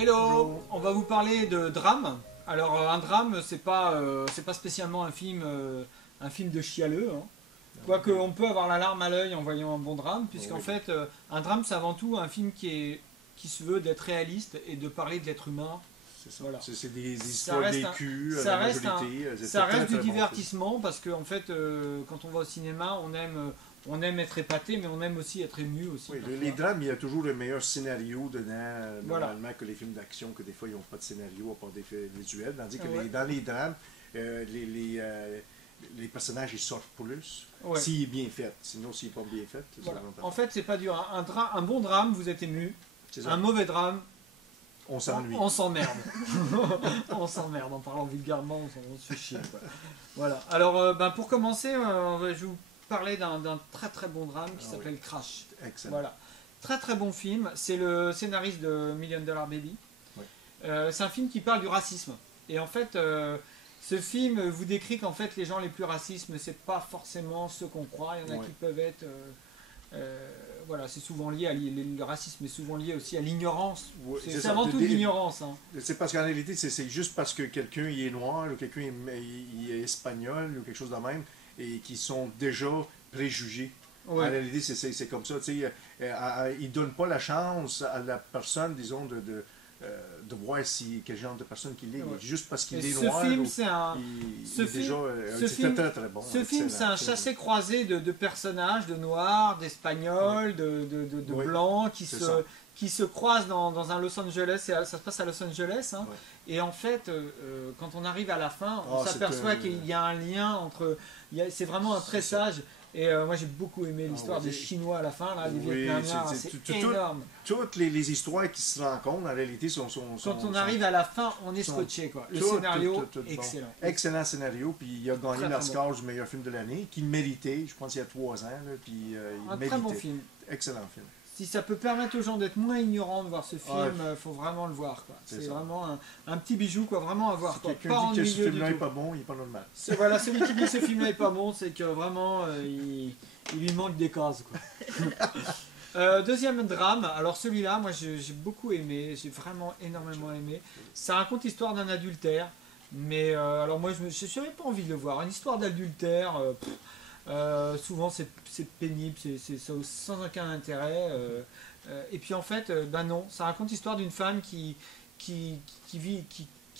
Hello, on va vous parler de drame. Alors un drame, c'est pas spécialement un film de chialeux, hein. Quoique on peut avoir la larme à l'œil en voyant un bon drame, puisqu'en fait un drame c'est avant tout un film qui se veut d'être réaliste et de parler de l'être humain. C'est ça. Voilà. C'est des histoires vécues, ça la reste majorité. ça reste du bon divertissement parce qu'en fait quand on va au cinéma on aime être épaté mais on aime aussi être ému aussi. Oui, les drames, il y a toujours le meilleur scénario dedans, Voilà. normalement, que les films d'action, que des fois, ils n'ont pas de scénario à part des faits visuels. Tandis que Ouais. dans les drames, les personnages, ils sortent plus. Ouais. S'il est bien fait. Sinon, s'il n'est pas bien fait, c'est Voilà. vraiment pas En fait c'est pas dur. Un bon drame vous êtes ému, C'est ça. un mauvais drame On s'ennuie. on s'emmerde. On s'emmerde en parlant vulgairement, on se fait chier, quoi. Voilà. Alors pour commencer, je vais vous parler d'un très très bon drame qui s'appelle Crash. Excellent. Voilà. Très très bon film. C'est le scénariste de Million Dollar Baby. Oui. C'est un film qui parle du racisme. Et en fait, ce film vous décrit qu'en fait les gens les plus racistes, c'est pas forcément ceux qu'on croit. Il y en a qui peuvent être voilà, c'est souvent lié le racisme est souvent lié aussi à l'ignorance. Ouais, c'est avant tout de l'ignorance. Hein. C'est parce qu'en réalité, c'est juste parce que quelqu'un il est noir, ou quelqu'un il est espagnol, ou quelque chose de même, et qui sont déjà préjugés. Ouais. En réalité, c'est comme ça. Ils ne donnent pas la chance à la personne, disons, de voir quel genre de personne qu'il est. Ouais. Juste parce qu'il est Ce noir. film, c'est un. C'est très très bon. Ce film, c'est un chassé-croisé de personnages, de noirs, d'espagnols, de Oui. blancs qui se croisent dans un Los Angeles. Ça se passe à Los Angeles. Hein. Ouais. Et en fait, quand on arrive à la fin, on c'est s'aperçoit qu'il y a un lien entre. C'est vraiment un tressage. Et moi j'ai beaucoup aimé l'histoire des Chinois à la fin, là, les Vietnamiens, c'est énorme. Toutes les histoires qui se rencontrent en réalité sont quand on arrive à la fin, on est scotché, quoi. Le scénario, excellent. Bon. Excellent scénario, puis il a gagné l'Oscar du meilleur film de l'année, qu'il méritait, je pense il y a 3 ans, là, puis il méritait. Très bon film. Excellent film. Si ça peut permettre aux gens d'être moins ignorants de voir ce film, faut vraiment le voir, quoi. C'est vraiment un petit bijou, quoi, vraiment à voir. Si quelqu'un dit que ce film-là n'est pas bon, il n'est pas normal. Voilà, celui qui dit que ce film-là n'est pas bon, c'est que vraiment, il lui manque des cases, quoi. Deuxième drame, alors celui-là, moi j'ai beaucoup aimé, j'ai vraiment énormément aimé. Ça raconte l'histoire d'un adultère, mais alors moi je n'avais pas envie de le voir. Une histoire d'adultère, souvent c'est pénible, c'est sans aucun intérêt. Et puis en fait, ben non, ça raconte l'histoire d'une femme qui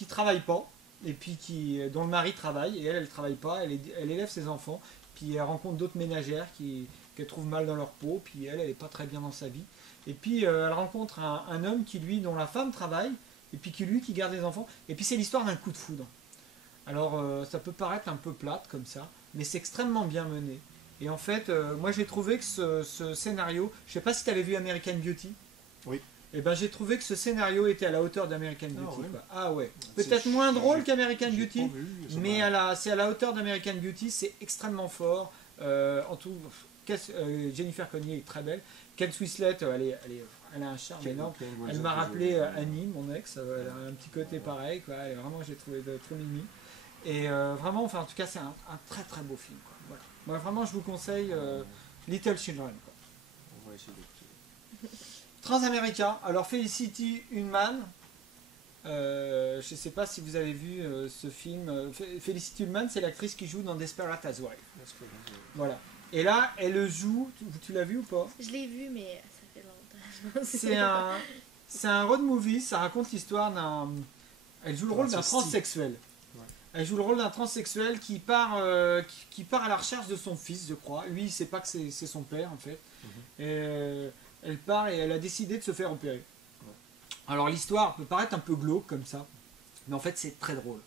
travaille pas, et puis dont le mari travaille, et elle travaille pas, elle élève ses enfants, puis elle rencontre d'autres ménagères qu'elle trouve mal dans leur peau, puis elle est pas très bien dans sa vie. Et puis elle rencontre un homme dont la femme travaille, et puis qui garde les enfants. Et puis c'est l'histoire d'un coup de foudre. Alors ça peut paraître un peu plate comme ça, mais c'est extrêmement bien mené. Et en fait, moi j'ai trouvé que ce scénario, je sais pas si tu avais vu American Beauty. Oui. Et ben j'ai trouvé que ce scénario était à la hauteur d'American Beauty. Ouais. Quoi. Ah ouais. Peut-être moins drôle qu'American Beauty, mais mais c'est à la hauteur d'American Beauty, c'est extrêmement fort. En tout, Jennifer Connelly est très belle. Kate Winslet, elle a un charme énorme. Elle m'a rappelé Annie, mon ex. Elle a un petit côté pareil. Quoi. Vraiment, j'ai trouvé trop mimi. Et vraiment, enfin, en tout cas, c'est un très très beau film. Quoi. Voilà. Moi, vraiment, je vous conseille Little Children. Quoi. On va essayer d'écouter. Transamerica. Alors, Felicity Hullman. Je ne sais pas si vous avez vu ce film. Felicity Hullman, c'est l'actrice qui joue dans Desperate Housewives. Voilà. Et là, elle le joue. Tu l'as vu ou pas? Je l'ai vu, mais ça fait longtemps. C'est un road movie. Ça raconte l'histoire d'un. Elle joue le rôle d'un transsexuel. Ouais. Elle joue le rôle d'un transsexuel qui part à la recherche de son fils, je crois. Lui, il ne sait pas que c'est son père, en fait. Et, elle part et elle a décidé de se faire opérer. Alors l'histoire peut paraître un peu glauque comme ça, mais en fait c'est très drôle.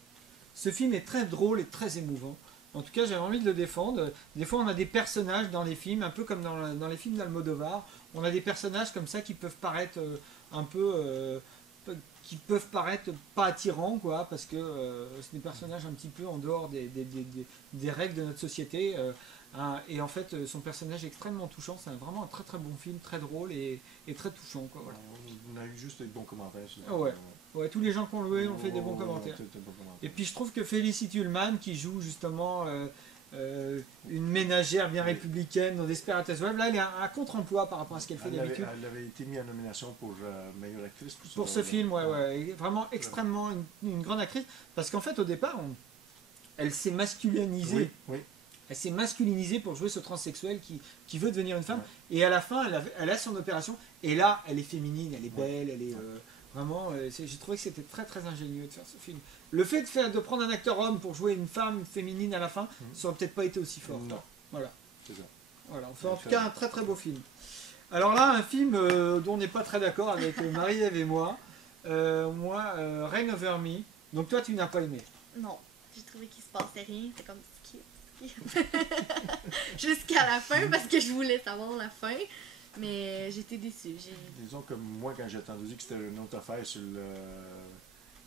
Ce film est très drôle et très émouvant. En tout cas, j'avais envie de le défendre. Des fois, on a des personnages dans les films, un peu comme dans les films d'Almodovar. On a des personnages comme ça qui peuvent paraître un peu... qui peuvent paraître pas attirants, quoi, parce que c'est des personnages un petit peu en dehors des règles de notre société. Et en fait, son personnage est extrêmement touchant. C'est vraiment un très très bon film, très drôle et très touchant, quoi, voilà. On a eu juste des bons commentaires. Ouais, tous les gens qui ont loué ont fait des bons commentaires. Et puis je trouve que Felicity Hullman, qui joue justement une ménagère bien républicaine dans Desperate Housewives. Là, elle est un contre-emploi par rapport à ce qu'elle fait d'habitude. Elle avait été mise en nomination pour meilleure actrice. Pour ce film, ouais. Elle est vraiment extrêmement une grande actrice. Parce qu'en fait, au départ, elle s'est masculinisée. Oui. Elle s'est masculinisée pour jouer ce transsexuel qui veut devenir une femme. Ouais. Et à la fin, elle a son opération. Et là, elle est féminine, elle est belle, elle est vraiment... j'ai trouvé que c'était très très ingénieux de faire ce film. Le fait de prendre un acteur homme pour jouer une femme féminine à la fin, ça aurait peut-être pas été aussi fort. Non. Voilà. C'est ça. Voilà. Enfin, en tout cas, un très très beau film. Alors là, un film dont on n'est pas très d'accord avec Marie-Ève et moi. Reign Over Me. Donc toi, tu n'as pas aimé? Non. J'ai trouvé qu'il se passait rien. C'était comme skip. Jusqu'à la fin, parce que je voulais savoir la fin. Mais j'étais déçue. Disons que moi, quand j'ai entendu que c'était une autre affaire sur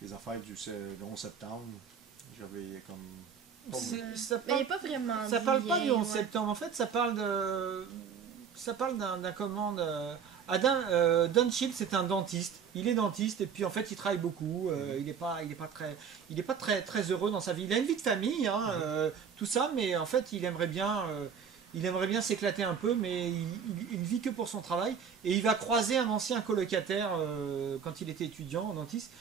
les affaires du 11 septembre, j'avais comme... Mais il n'y a pas vraiment... Ça parle pas du 11 septembre. En fait, ça parle d'un commande... Don Cheadle, c'est un dentiste. Il est dentiste et puis en fait il travaille beaucoup. Il n'est pas très heureux dans sa vie. Il a une vie de famille, hein, tout ça, mais en fait il aimerait bien s'éclater un peu, mais il vit que pour son travail. Et il va croiser un ancien colocataire quand il était étudiant en dentiste,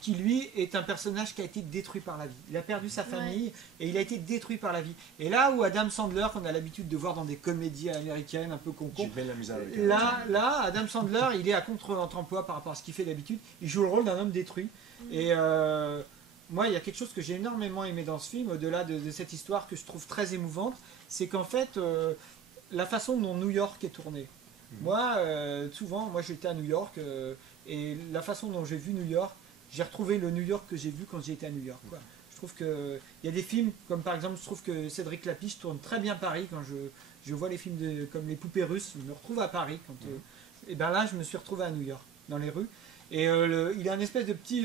qui lui est un personnage qui a été détruit par la vie. Il a perdu sa famille et il a été détruit par la vie. Et là où Adam Sandler, qu'on a l'habitude de voir dans des comédies américaines un peu concon, là Adam Sandler il est à contre-emploi par rapport à ce qu'il fait d'habitude. Il joue le rôle d'un homme détruit. Et moi il y a quelque chose que j'ai énormément aimé dans ce film, au-delà de cette histoire que je trouve très émouvante, c'est qu'en fait la façon dont New York est tournée. Moi souvent, j'étais à New York et la façon dont j'ai vu New York, j'ai retrouvé le New York que j'ai vu quand j'étais à New York, quoi. Je trouve qu'il y a des films, comme par exemple, je trouve que Cédric Lapiche tourne très bien Paris. Quand je vois les films comme Les Poupées Russes, je me retrouve à Paris. Et bien là, je me suis retrouvé à New York, dans les rues. Et il a une espèce de petit...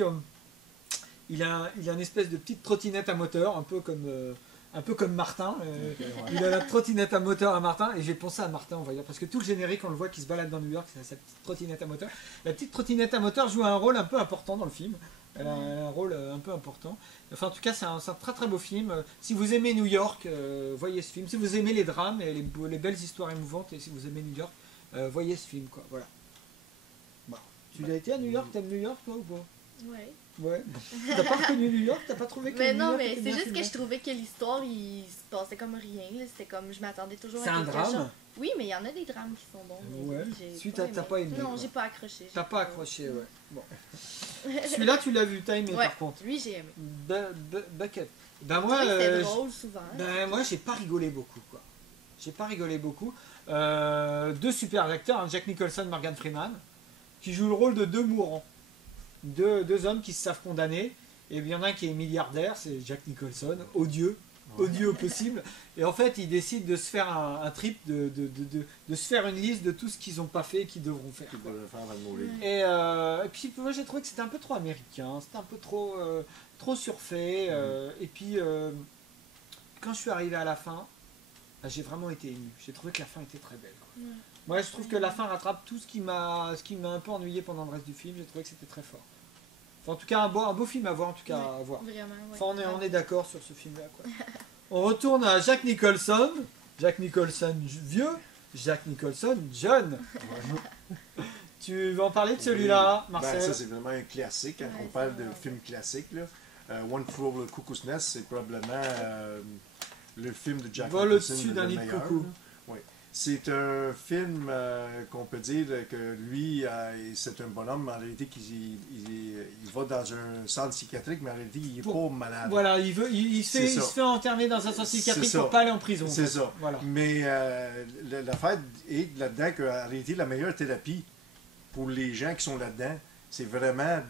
il a une espèce de petite trottinette à moteur, un peu comme Martin. Il a la trottinette à moteur à Martin, et j'ai pensé à Martin, on va dire, parce que tout le générique, on le voit qui se balade dans New York, c'est sa petite trottinette à moteur. La petite trottinette à moteur joue un rôle un peu important dans le film. Elle a un rôle un peu important. Enfin, en tout cas, c'est un très très beau film. Si vous aimez New York, voyez ce film. Si vous aimez les drames et les belles histoires émouvantes, et si vous aimez New York, voyez ce film, quoi. Voilà. Bon. Tu l'as été à New York? T'aimes New York, toi, ou pas? Ouais. T'as pas reconnu New York? T'as pas trouvé que mais New non, York mais était c'est bien juste filmé? que je trouvais que l'histoire, il se passait comme rien. C'était comme, je m'attendais toujours à C'est un quelque drame? chose. Oui, mais il y en a des drames qui sont bons. Ouais. Celui-là, t'as pas aimé? Non, j'ai pas accroché. T'as pas accroché, ouais. Bon. Celui-là, tu l'as vu, t'as aimé par contre. Lui, j'ai aimé. Bucket. Ben moi, c'était drôle souvent. Moi, j'ai pas rigolé beaucoup, quoi. J'ai pas rigolé beaucoup. Deux super acteurs, hein, Jack Nicholson, Morgan Freeman, qui jouent le rôle de deux mourants. Deux hommes qui se savent condamnés. Et il y en a un qui est milliardaire, c'est Jack Nicholson, odieux au possible. Et en fait, ils décident de se faire un trip, de se faire une liste de tout ce qu'ils n'ont pas fait et qu'ils devront faire. Et puis moi, j'ai trouvé que c'était un peu trop américain, c'était un peu trop surfait. Et puis, quand je suis arrivé à la fin, j'ai vraiment été ému. J'ai trouvé que la fin était très belle. Moi, je trouve que la fin rattrape tout ce qui m'a un peu ennuyé pendant le reste du film. J'ai trouvé que c'était très fort. Enfin, en tout cas, un beau film à voir, en tout cas, à voir. Vraiment, enfin, on est d'accord sur ce film-là, quoi. On retourne à Jack Nicholson. Jack Nicholson vieux, Jack Nicholson jeune. Tu veux en parler de celui-là, Marcel? Ça, c'est vraiment un classique. Quand on parle de film classique, là, One Flew Over the Cuckoo's Nest, c'est probablement le film de Jack Vol Nicholson. au-dessus d'un nid de coucou. Oui. C'est un film qu'on peut dire que lui, c'est un bonhomme, en réalité, il va dans un centre psychiatrique, mais en réalité, il n'est pas malade. Voilà, il se fait enterner dans un centre psychiatrique pour ne pas aller en prison. C'est ça. Voilà. Mais l'affaire est là-dedans qu'en réalité, la meilleure thérapie pour les gens qui sont là-dedans, c'est vraiment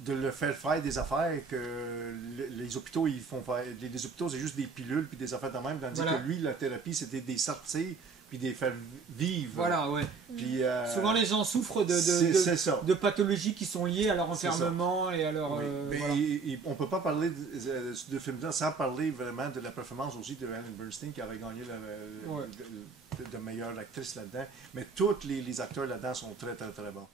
de le faire des affaires que les hôpitaux, ils font faire. Les hôpitaux, c'est juste des pilules puis des affaires de même, tandis que lui, la thérapie, c'était des sorties puis des faire vivre. Voilà, ouais. Puis, souvent, les gens souffrent de pathologies qui sont liées à leur enfermement et à leur... mais on ne peut pas parler de film-là sans parler vraiment de la performance aussi de Ellen Burstyn qui avait gagné de meilleure actrice là-dedans. Mais tous les acteurs là-dedans sont très, très, très bons.